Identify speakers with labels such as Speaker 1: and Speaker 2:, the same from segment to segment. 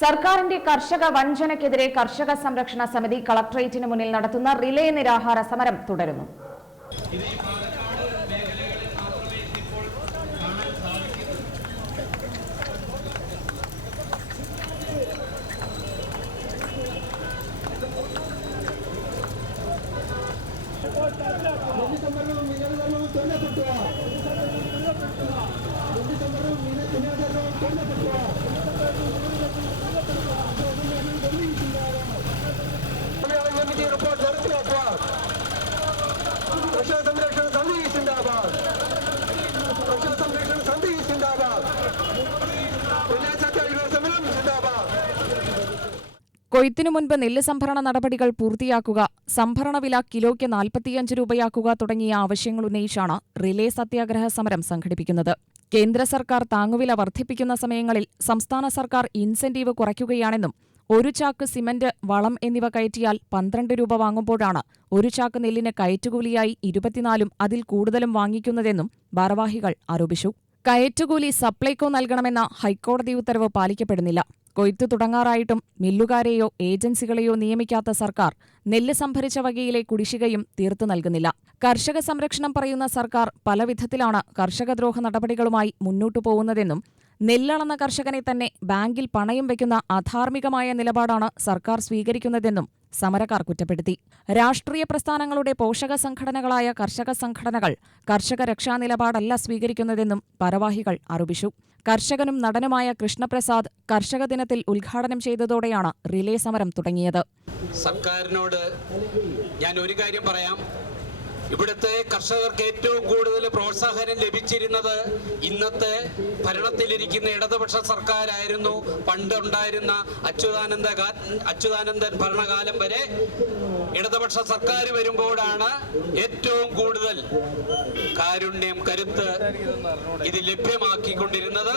Speaker 1: സർക്കാരിന്റെ കർഷക വഞ്ചനയ്ക്കെതിരെ കർഷക സംരക്ഷണ സമിതി കളക്ടറേറ്റിന് മുന്നിൽ നടത്തുന്ന റിലേ നിരാഹാര സമരം തുടരുന്നു.
Speaker 2: മലയാള
Speaker 1: കൊയ്ത്തിനു മുൻപ് നെല്ല് സംഭരണ നടപടികൾ പൂർത്തിയാക്കുക സംഭരണ വില കിലോയ്ക്ക് നാൽപ്പത്തിയഞ്ച് രൂപയാക്കുക തുടങ്ങിയ ആവശ്യങ്ങൾ ഉന്നയിച്ചാണ് റിലേ സത്യാഗ്രഹ സമരം സംഘടിപ്പിക്കുന്നത്. കേന്ദ്ര സർക്കാർ താങ്ങുവില വർദ്ധിപ്പിക്കുന്ന സമയങ്ങളിൽ സംസ്ഥാന സർക്കാർ ഇൻസെന്റീവ് കുറയ്ക്കുകയാണെന്നും ഒരു ചാക്ക് സിമന്റ് വളം എന്നിവ കയറ്റിയാൽ പന്ത്രണ്ട് രൂപ വാങ്ങുമ്പോഴാണ് ഒരു ചാക്ക് നെല്ലിന് കയറ്റുകൂലിയായി ഇരുപത്തിനാലും അതിൽ കൂടുതലും വാങ്ങിക്കുന്നതെന്നും ഭാരവാഹികൾ ആരോപിച്ചു. കയറ്റുകൂലി സപ്ലൈകോ നൽകണമെന്ന ഹൈക്കോടതി ഉത്തരവ് പാലിക്കപ്പെടുന്നില്ല. കൊയ്ത്തു തുടങ്ങാറായിട്ടും മില്ലുകാരെയോ ഏജൻസികളെയോ നിയമിക്കാത്ത സർക്കാർ നെല്ല് സംഭരിച്ച വകയിലെ കുടിശ്ശികയും തീർത്തു നൽകുന്നില്ല. കർഷക സംരക്ഷണം പറയുന്ന സർക്കാർ പലവിധത്തിലാണ് കർഷകദ്രോഹ നടപടികളുമായി മുന്നോട്ടു പോകുന്നതെന്നും നെല്ലളന്ന കർഷകനെ തന്നെ ബാങ്കിൽ പണയം വയ്ക്കുന്ന അധാർമികമായ നിലപാടാണ് സർക്കാർ സ്വീകരിക്കുന്നതെന്നും സമരക്കാർ കുറ്റപ്പെടുത്തി. രാഷ്ട്രീയ പ്രസ്ഥാനങ്ങളുടെ പോഷക സംഘടനകളായ കർഷക സംഘടനകൾ കർഷക രക്ഷാ നിലപാടല്ല സ്വീകരിക്കുന്നതെന്നും ഭാരവാഹികൾ ആരോപിച്ചു. കർഷകനും നടനുമായ കൃഷ്ണപ്രസാദ് കർഷക ദിനത്തിൽ ഉദ്ഘാടനം ചെയ്തതോടെയാണ് റിലേ സമരം തുടങ്ങിയത്.
Speaker 3: സർക്കാരിനോട് ഞാൻ ഒരു കാര്യം പറയാം. ഇവിടുത്തെ കർഷകർക്ക് ഏറ്റവും കൂടുതൽ പ്രോത്സാഹനം ലഭിച്ചിരുന്നത് ഇന്നത്തെ ഭരണത്തിലിരിക്കുന്ന ഇടതുപക്ഷ സർക്കാരായിരുന്നു. പണ്ടുണ്ടായിരുന്ന അച്യുതാനന്ദ അച്യുതാനന്ദൻ ഭരണകാലം വരെ ഇടതുപക്ഷ സർക്കാർ വരുമ്പോഴാണ് ഏറ്റവും കൂടുതൽ കാരുണ്യം കരുത്ത് ഇത് ലഭ്യമാക്കിക്കൊണ്ടിരുന്നത്.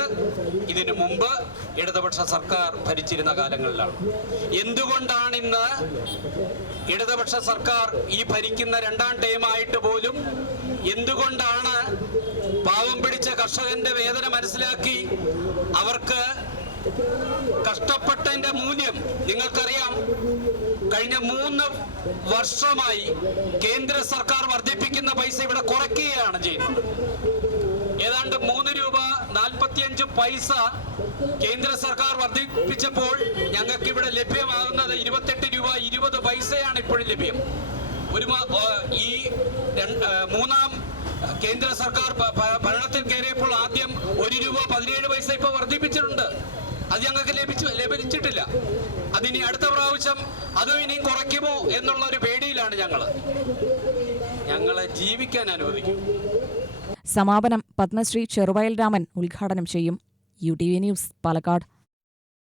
Speaker 3: ഇതിനു മുമ്പ് ഇടതുപക്ഷ സർക്കാർ ഭരിച്ചിരുന്ന കാലങ്ങളിലാണ്. എന്തുകൊണ്ടാണ് ഇന്ന് ഇടതുപക്ഷ സർക്കാർ ഈ ഭരിക്കുന്ന രണ്ടാം ടൈമായിട്ട് പോലും എന്തുകൊണ്ടാണ് പാവം പിടിച്ച കർഷകന്റെ വേദന മനസ്സിലാക്കി അവർക്ക് കഷ്ടപ്പെട്ടതിന്റെ മൂല്യം നിങ്ങൾക്കറിയാം. കഴിഞ്ഞ മൂന്ന് വർഷമായി കേന്ദ്ര സർക്കാർ വർദ്ധിപ്പിക്കുന്ന പൈസ ഇവിടെ കുറയ്ക്കുകയാണ് ചെയ്യുന്നത്. ഏതാണ്ട് മൂന്ന് രൂപ നാൽപ്പത്തിയഞ്ച് പൈസ കേന്ദ്ര സർക്കാർ വർദ്ധിപ്പിച്ചപ്പോൾ ഞങ്ങൾക്ക് ഇവിടെ ലഭ്യമാകുന്നത് ഇരുപത്തെട്ട് രൂപ ഇരുപത് പൈസയാണ് ഇപ്പോഴും ലഭ്യം. ഒരു ഈ മൂന്നാം കേന്ദ്ര സർക്കാർ ഭരണത്തിൽ കയറിയപ്പോൾ ആദ്യം ഒരു രൂപ പതിനേഴ് പൈസ ഇപ്പോൾ വർദ്ധിപ്പിച്ചിട്ടുണ്ട്. അത് ഞങ്ങൾക്ക് ലഭിച്ചു ലഭിച്ചിട്ടില്ല. അതിനി അടുത്ത പ്രാവശ്യം അതും ഇനിയും കുറയ്ക്കുമോ എന്നുള്ള ഒരു പേടിയിലാണ് ഞങ്ങൾ ഞങ്ങളെ ജീവിക്കാൻ അനുവദിക്കും.
Speaker 1: സമാപനം പത്മശ്രീ ചെറുവയൽ രാമൻ ഉദ്ഘാടനം ചെയ്യും. U T V news Palakkad.